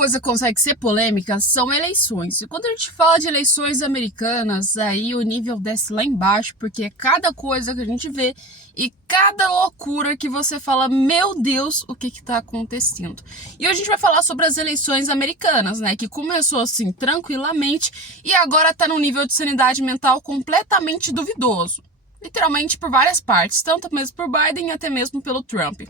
coisa que consegue ser polêmica são eleições. E quando a gente fala de eleições americanas, aí o nível desce lá embaixo, porque é cada coisa que a gente vê e cada loucura que você fala, meu Deus, o que tá acontecendo? E hoje a gente vai falar sobre as eleições americanas, né? Que começou assim tranquilamente e agora tá num nível de sanidade mental completamente duvidoso. Literalmente por várias partes, tanto mesmo por Biden e até mesmo pelo Trump.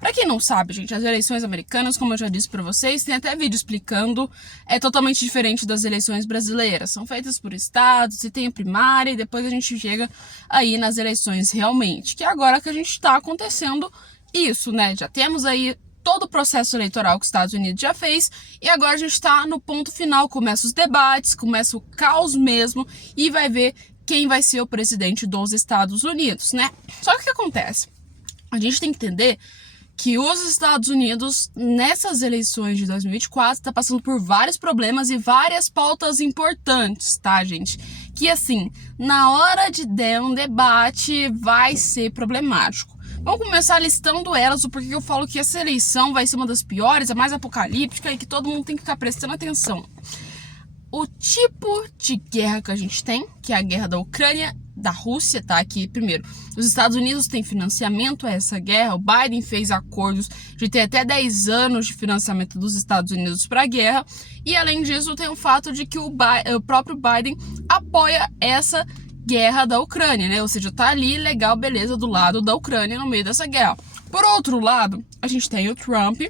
Pra quem não sabe, gente, as eleições americanas, como eu já disse pra vocês, tem até vídeo explicando, é totalmente diferente das eleições brasileiras. São feitas por estados, e tem a primária, e depois a gente chega aí nas eleições realmente. Que é agora que a gente tá acontecendo isso, né? Já temos aí todo o processo eleitoral que os Estados Unidos já fez, e agora a gente está no ponto final, começa os debates, começa o caos mesmo, e vai ver quem vai ser o presidente dos Estados Unidos, né? Só que o que acontece? A gente tem que entender que os Estados Unidos, nessas eleições de 2024, está passando por vários problemas e várias pautas importantes, tá, gente? Que, assim, na hora de der um debate, vai ser problemático. Vamos começar listando elas, o porquê eu falo que essa eleição vai ser uma das piores, a mais apocalíptica e que todo mundo tem que ficar prestando atenção. O tipo de guerra que a gente tem, que é a guerra da Ucrânia, da Rússia, tá? Aqui, primeiro, os Estados Unidos têm financiamento a essa guerra, o Biden fez acordos de ter até 10 anos de financiamento dos Estados Unidos para a guerra, e além disso tem o fato de que o próprio Biden apoia essa guerra da Ucrânia, né? Ou seja, tá ali, legal, beleza, do lado da Ucrânia no meio dessa guerra. Por outro lado, a gente tem o Trump,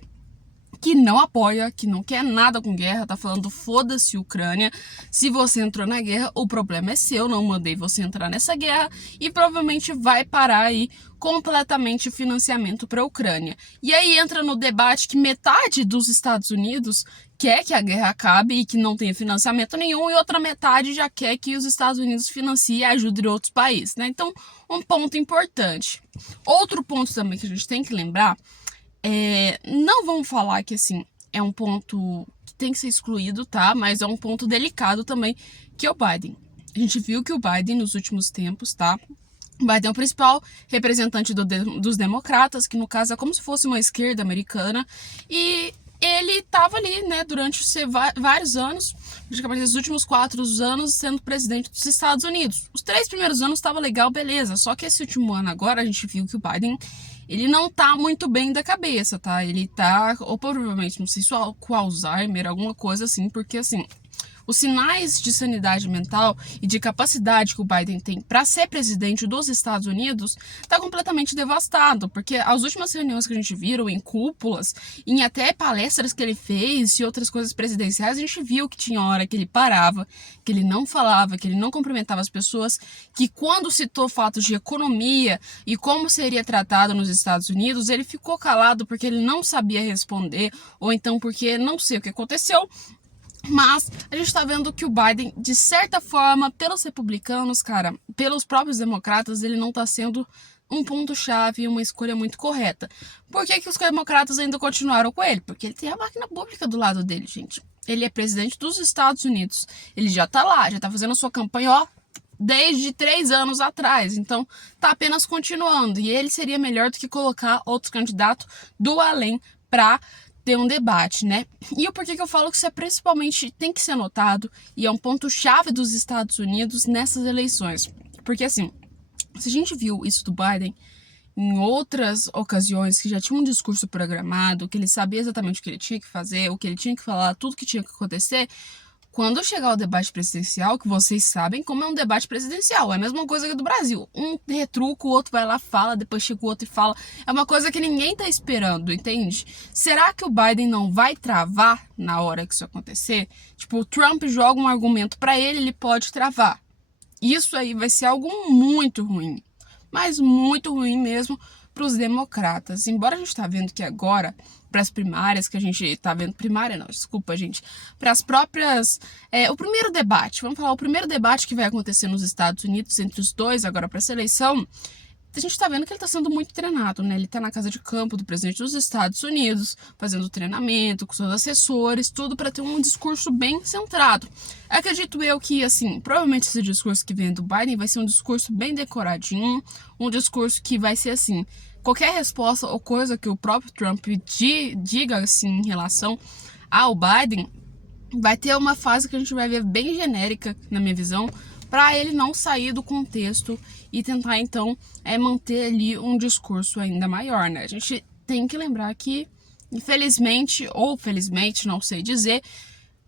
que não apoia, que não quer nada com guerra, tá falando foda-se Ucrânia, se você entrou na guerra, o problema é seu, não mandei você entrar nessa guerra, e provavelmente vai parar aí completamente o financiamento para a Ucrânia. E aí entra no debate que metade dos Estados Unidos quer que a guerra acabe e que não tenha financiamento nenhum, e outra metade já quer que os Estados Unidos financiem e ajudem outros países, né? Então, um ponto importante. Outro ponto também que a gente tem que lembrar não vamos falar que, assim, é um ponto que tem que ser excluído, tá? Mas é um ponto delicado também, que é o Biden. A gente viu que o Biden, nos últimos tempos, tá? O Biden é o principal representante dos democratas, que no caso é como se fosse uma esquerda americana, e ele estava ali, né, durante vários anos, praticamente os últimos 4 anos, sendo presidente dos Estados Unidos. Os 3 primeiros anos estava legal, beleza, só que esse último ano agora a gente viu que o Biden, ele não tá muito bem da cabeça, tá? Ele tá, ou provavelmente, não sei se com Alzheimer, alguma coisa assim, porque assim, os sinais de sanidade mental e de capacidade que o Biden tem para ser presidente dos Estados Unidos está completamente devastado, porque as últimas reuniões que a gente viu em cúpulas, em até palestras que ele fez e outras coisas presidenciais, a gente viu que tinha hora que ele parava, que ele não falava, que ele não cumprimentava as pessoas, que quando citou fatos de economia e como seria tratado nos Estados Unidos, ele ficou calado porque ele não sabia responder, ou então porque não sei o que aconteceu. Mas a gente tá vendo que o Biden, de certa forma, pelos republicanos, cara, pelos próprios democratas, ele não tá sendo um ponto-chave e uma escolha muito correta. Por que os democratas ainda continuaram com ele? Porque ele tem a máquina pública do lado dele, gente. Ele é presidente dos Estados Unidos. Ele já tá lá, já tá fazendo a sua campanha, ó, desde 3 anos atrás. Então, tá apenas continuando. E ele seria melhor do que colocar outros candidatos do além pra ter um debate, né? E o porquê que eu falo que isso é principalmente tem que ser notado e é um ponto-chave dos Estados Unidos nessas eleições. Porque assim, se a gente viu isso do Biden em outras ocasiões que já tinha um discurso programado, que ele sabia exatamente o que ele tinha que fazer, o que ele tinha que falar, tudo que tinha que acontecer, quando chegar o debate presidencial, que vocês sabem como é um debate presidencial, é a mesma coisa que do Brasil. Um retruca, o outro vai lá, fala, depois chega o outro e fala. É uma coisa que ninguém tá esperando, entende? Será que o Biden não vai travar na hora que isso acontecer? Tipo, o Trump joga um argumento pra ele, ele pode travar. Isso aí vai ser algo muito ruim, mas muito ruim mesmo para os democratas. Embora a gente tá vendo que agora, para as primárias, que a gente tá vendo, primária não, desculpa, gente, para as próprias, o primeiro debate, vamos falar, o primeiro debate que vai acontecer nos Estados Unidos entre os dois agora para essa eleição, a gente tá vendo que ele tá sendo muito treinado, né? Ele tá na casa de campo do presidente dos Estados Unidos, fazendo treinamento com seus assessores, tudo para ter um discurso bem centrado. Acredito eu que, assim, provavelmente esse discurso que vem do Biden vai ser um discurso bem decoradinho, um discurso que vai ser, assim, qualquer resposta ou coisa que o próprio Trump diga, assim, em relação o Biden, vai ter uma fase que a gente vai ver bem genérica, na minha visão, para ele não sair do contexto e tentar, então, manter ali um discurso ainda maior, né? A gente tem que lembrar que, infelizmente, ou felizmente, não sei dizer,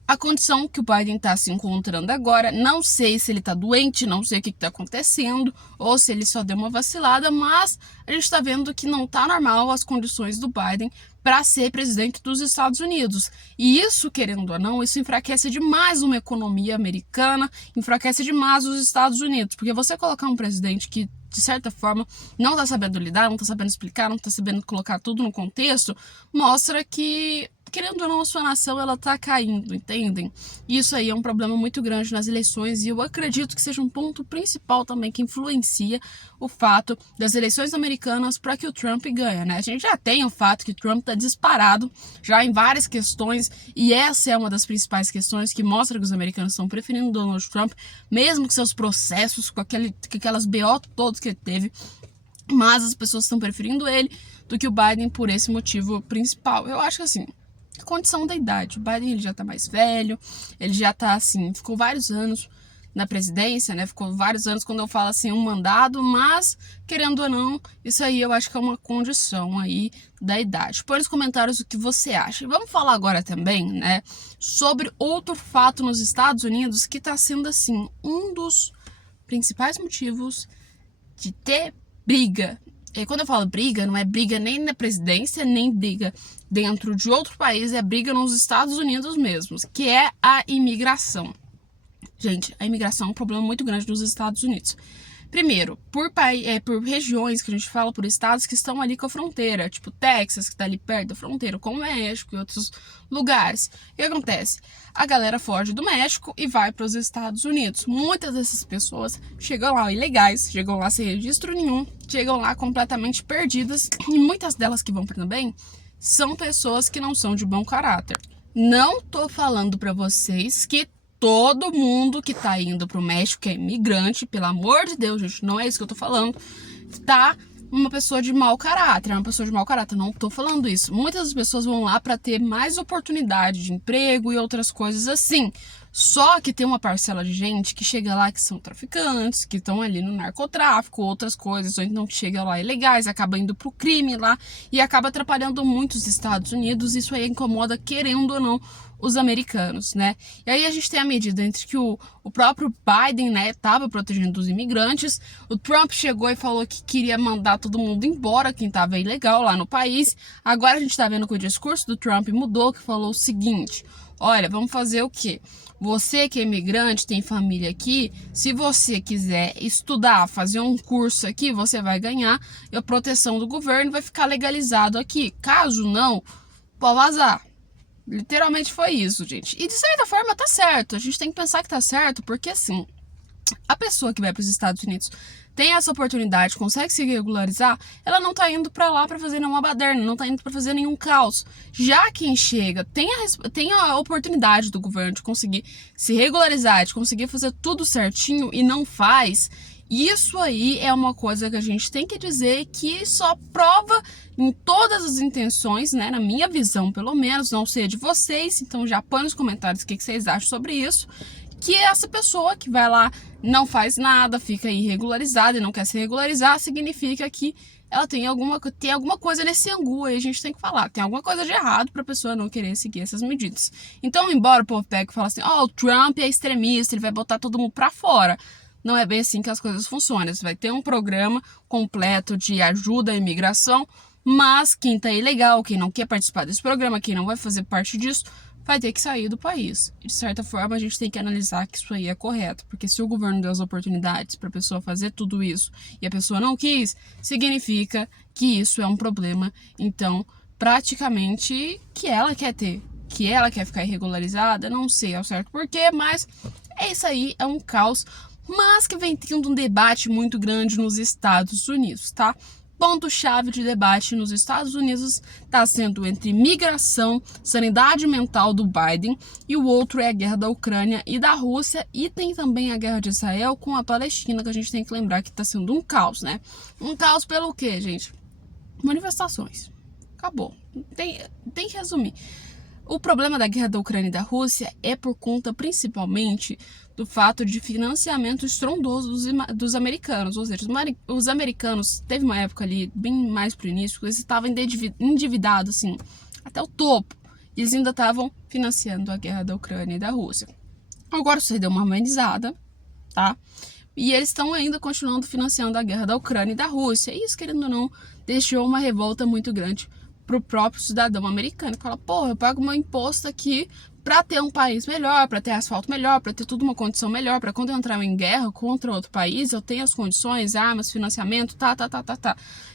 a condição que o Biden está se encontrando agora, não sei se ele está doente, não sei o que está acontecendo, ou se ele só deu uma vacilada, mas a gente está vendo que não está normal as condições do Biden para ser presidente dos Estados Unidos. E isso, querendo ou não, isso enfraquece demais uma economia americana, enfraquece demais os Estados Unidos, porque você colocar um presidente que, de certa forma, não está sabendo lidar, não está sabendo explicar, não está sabendo colocar tudo no contexto, mostra que, querendo ou não, a sua nação ela tá caindo, entendem? E isso aí é um problema muito grande nas eleições e eu acredito que seja um ponto principal também que influencia o fato das eleições americanas para que o Trump ganhe, né? A gente já tem o fato que o Trump tá disparado já em várias questões e essa é uma das principais questões que mostra que os americanos estão preferindo Donald Trump, mesmo com seus processos, com aquelas BO todas que ele teve, mas as pessoas estão preferindo ele do que o Biden por esse motivo principal. Eu acho que assim, a condição da idade. O Biden ele já tá mais velho, ele já tá assim, ficou vários anos na presidência, né? Ficou vários anos, quando eu falo assim, um mandado, mas, querendo ou não, isso aí eu acho que é uma condição aí da idade. Põe nos comentários o que você acha. E vamos falar agora também, né, sobre outro fato nos Estados Unidos que tá sendo, assim, um dos principais motivos de ter briga. E quando eu falo briga, não é briga nem na presidência, nem briga dentro de outro país, é briga nos Estados Unidos mesmos, que é a imigração. Gente, a imigração é um problema muito grande nos Estados Unidos. Primeiro, por regiões que a gente fala, por estados que estão ali com a fronteira, tipo Texas, que está ali perto da fronteira com o México e outros lugares. O que acontece? A galera foge do México e vai para os Estados Unidos. Muitas dessas pessoas chegam lá ilegais, chegam lá sem registro nenhum, chegam lá completamente perdidas e muitas delas que vão também são pessoas que não são de bom caráter. Não tô falando para vocês que todo mundo que tá indo pro México, que é imigrante, pelo amor de Deus, gente, não é isso que eu tô falando, tá uma pessoa de mau caráter, é uma pessoa de mau caráter, não tô falando isso. Muitas das pessoas vão lá para ter mais oportunidade de emprego e outras coisas assim. Só que tem uma parcela de gente que chega lá que são traficantes, que estão ali no narcotráfico, outras coisas, ou então que chega lá ilegais, acaba indo pro crime lá e acaba atrapalhando muito os Estados Unidos. Isso aí incomoda, querendo ou não, os americanos, né? E aí a gente tem a medida entre que o próprio Biden, né, tava protegendo os imigrantes, o Trump chegou e falou que queria mandar todo mundo embora, quem tava ilegal lá no país. Agora a gente tá vendo que o discurso do Trump mudou, que falou o seguinte: olha, vamos fazer o quê? Você que é imigrante, tem família aqui, se você quiser estudar, fazer um curso aqui, você vai ganhar a proteção do governo, vai ficar legalizado aqui. Caso não, pode vazar. Literalmente foi isso, gente. E de certa forma tá certo. A gente tem que pensar que tá certo, porque assim, a pessoa que vai para os Estados Unidos tem essa oportunidade, consegue se regularizar, ela não tá indo para lá para fazer nenhuma baderna, não tá indo para fazer nenhum caos. Já quem chega tem a oportunidade do governo de conseguir se regularizar, de conseguir fazer tudo certinho e não faz. Isso aí é uma coisa que a gente tem que dizer que só prova em todas as intenções, né? Na minha visão, pelo menos, não sei a de vocês. Então já põe nos comentários o que vocês acham sobre isso. Que essa pessoa que vai lá, não faz nada, fica irregularizada e não quer se regularizar, significa que ela tem alguma coisa nesse angu aí, a gente tem que falar. Tem alguma coisa de errado pra pessoa não querer seguir essas medidas. Então, embora o povo pegue e fale assim, o Trump é extremista, ele vai botar todo mundo pra fora. Não é bem assim que as coisas funcionam. Você vai ter um programa completo de ajuda à imigração, mas quem tá ilegal, quem não quer participar desse programa, quem não vai fazer parte disso, vai ter que sair do país. E de certa forma, a gente tem que analisar que isso aí é correto, porque se o governo deu as oportunidades para a pessoa fazer tudo isso e a pessoa não quis, significa que isso é um problema. Então, praticamente, que ela quer ter, que ela quer ficar irregularizada, não sei ao certo porquê, mas isso aí é um caos, mas que vem tendo um debate muito grande nos Estados Unidos, tá? Ponto-chave de debate nos Estados Unidos está sendo entre migração, sanidade mental do Biden, e o outro é a guerra da Ucrânia e da Rússia, e tem também a guerra de Israel com a Palestina, que a gente tem que lembrar que está sendo um caos, né? Um caos pelo quê, gente? Manifestações. Acabou. Tem que resumir. O problema da guerra da Ucrânia e da Rússia é por conta principalmente do fato de financiamento estrondoso dos americanos. Ou seja, os americanos, teve uma época ali, bem mais pro início, que eles estavam endividados, assim, até o topo. E eles ainda estavam financiando a guerra da Ucrânia e da Rússia. Agora isso aí deu uma amenizada, tá? E eles estão ainda continuando financiando a guerra da Ucrânia e da Rússia. E isso, querendo ou não, deixou uma revolta muito grande pro próprio cidadão americano, que fala, porra, eu pago meu imposto aqui para ter um país melhor, para ter asfalto melhor, para ter tudo uma condição melhor, para quando eu entrar em guerra contra outro país, eu tenho as condições, armas, financiamento, tá.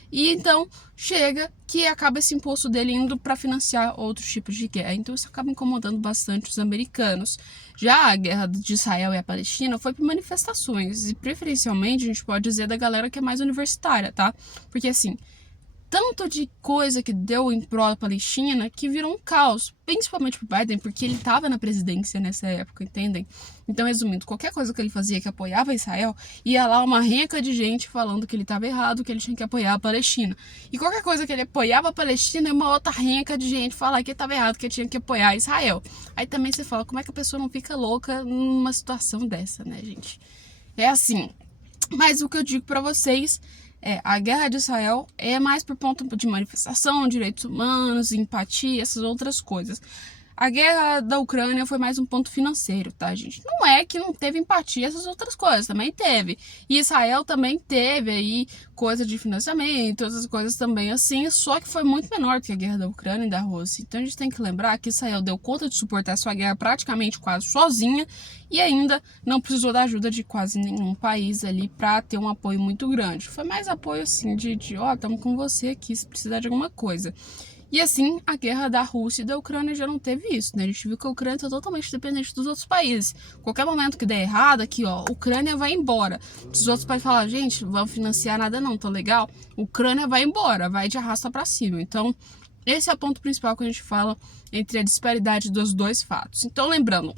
E então chega que acaba esse imposto dele indo para financiar outros tipos de guerra. Então isso acaba incomodando bastante os americanos. Já a guerra de Israel e a Palestina foi por manifestações, e preferencialmente a gente pode dizer da galera que é mais universitária, tá? Porque assim, tanto de coisa que deu em pró da Palestina que virou um caos, principalmente pro Biden, porque ele estava na presidência nessa época, entendem? Então, resumindo, qualquer coisa que ele fazia que apoiava Israel, ia lá uma renca de gente falando que ele estava errado, que ele tinha que apoiar a Palestina. E qualquer coisa que ele apoiava a Palestina, ia uma outra renca de gente falar que ele estava errado, que ele tinha que apoiar Israel. Aí também você fala, como é que a pessoa não fica louca numa situação dessa, né, gente? É assim. Mas o que eu digo para vocês a guerra de Israel é mais por ponto de manifestação, direitos humanos, empatia, essas outras coisas. A guerra da Ucrânia foi mais um ponto financeiro, tá, gente? Não é que não teve empatia, essas outras coisas também teve. E Israel também teve aí coisa de financiamento, essas coisas também assim, só que foi muito menor que a guerra da Ucrânia e da Rússia. Então a gente tem que lembrar que Israel deu conta de suportar sua guerra praticamente quase sozinha e ainda não precisou da ajuda de quase nenhum país ali para ter um apoio muito grande. Foi mais apoio assim de ó, estamos com você aqui se precisar de alguma coisa. E assim, a guerra da Rússia e da Ucrânia já não teve isso, né? A gente viu que a Ucrânia está totalmente dependente dos outros países. Qualquer momento que der errado, aqui, ó, a Ucrânia vai embora. Os outros países falam, gente, não vamos financiar nada não, tá legal? A Ucrânia vai embora, vai de arrasta para cima. Então, esse é o ponto principal que a gente fala entre a disparidade dos dois fatos. Então, lembrando,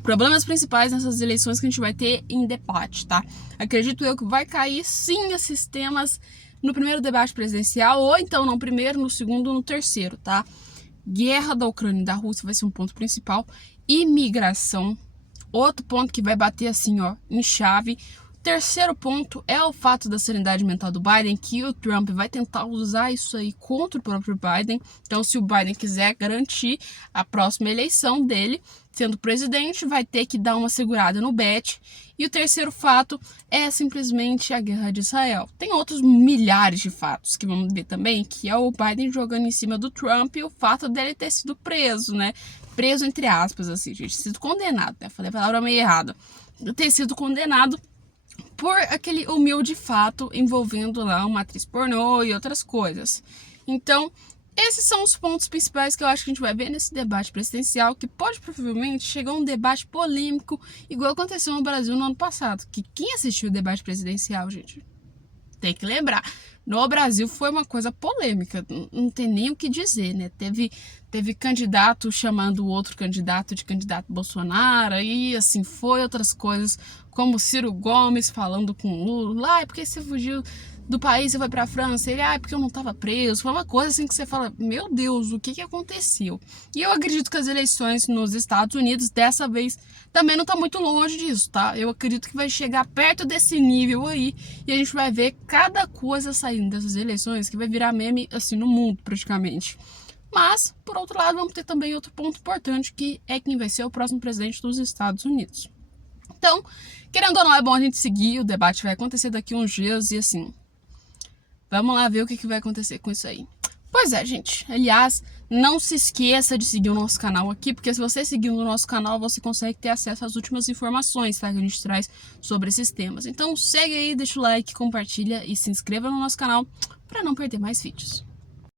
problemas principais nessas eleições que a gente vai ter em debate, tá? Acredito eu que vai cair, sim, esses temas no primeiro debate presidencial, ou então no primeiro, no segundo, no terceiro, tá? Guerra da Ucrânia e da Rússia vai ser um ponto principal. Imigração, outro ponto que vai bater assim, ó, em chave. Terceiro ponto é o fato da sanidade mental do Biden, que o Trump vai tentar usar isso aí contra o próprio Biden. Então, se o Biden quiser garantir a próxima eleição dele, sendo presidente, vai ter que dar uma segurada no bet. E o terceiro fato é simplesmente a guerra de Israel. Tem outros milhares de fatos que vamos ver também, que é o Biden jogando em cima do Trump e o fato dele ter sido preso, né? Preso entre aspas, assim, gente, sido condenado, né? Falei a palavra meio errada. Ter sido condenado por aquele humilde fato envolvendo lá uma atriz pornô e outras coisas. Então, esses são os pontos principais que eu acho que a gente vai ver nesse debate presidencial, que pode provavelmente chegar a um debate polêmico, igual aconteceu no Brasil no ano passado. Que quem assistiu o debate presidencial, gente, tem que lembrar, no Brasil foi uma coisa polêmica, não tem nem o que dizer, né? Teve candidato chamando o outro candidato de candidato Bolsonaro, e assim, foi outras coisas, como Ciro Gomes falando com o Lula, é porque você fugiu do país, você foi pra França, ele, é porque eu não tava preso, foi uma coisa assim que você fala, meu Deus, o que aconteceu? E eu acredito que as eleições nos Estados Unidos, dessa vez, também não tá muito longe disso, tá? Eu acredito que vai chegar perto desse nível aí, e a gente vai ver cada coisa saindo dessas eleições, que vai virar meme, assim, no mundo, praticamente. Mas, por outro lado, vamos ter também outro ponto importante, que é quem vai ser o próximo presidente dos Estados Unidos. Então, querendo ou não, é bom a gente seguir, o debate vai acontecer daqui uns dias, e assim, vamos lá ver o que vai acontecer com isso aí. Pois é, gente. Aliás, não se esqueça de seguir o nosso canal aqui, porque se você seguir o nosso canal, você consegue ter acesso às últimas informações, tá? Que a gente traz sobre esses temas. Então, segue aí, deixa o like, compartilha e se inscreva no nosso canal para não perder mais vídeos.